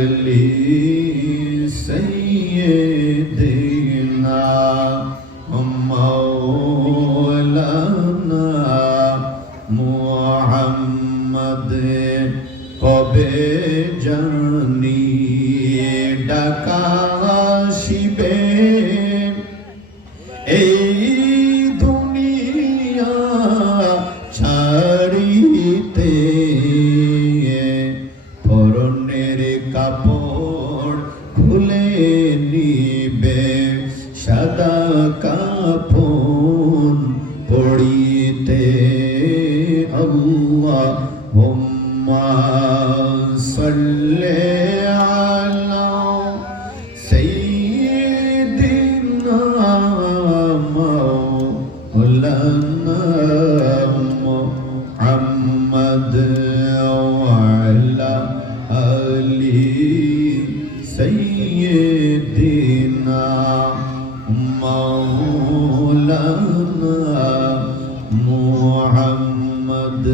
آل سيدنا مولانا محمد কবে জানি ডাকা আপন পড়িতে আল্লাহ হুম্মা সাল্লে আলা সাইয়্যিদিনা মাওলানা মাওলানা মুহাম্মদ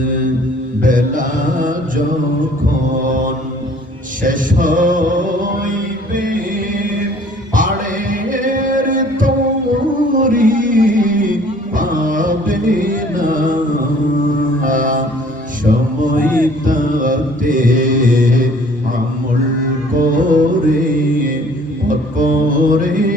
বেলা যখন শেষ হইবে, পাড়ের তোমরি পাবে না। সময় তাতে আমল করে করে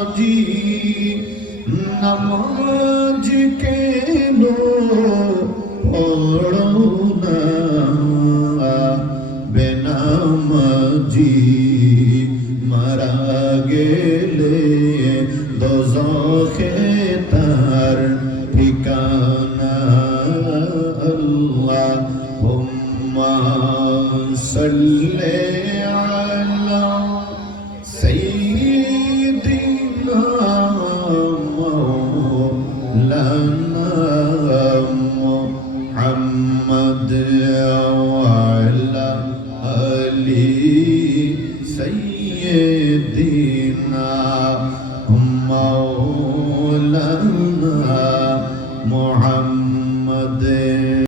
বেনামাজি নামাজ কেন পড়ো না বেনামাজি মারা গেলে দোজখে তার ঠিকানা আল্লাহ হুম্মা সাল্লি محمد وعلى آله سيدنا مولانا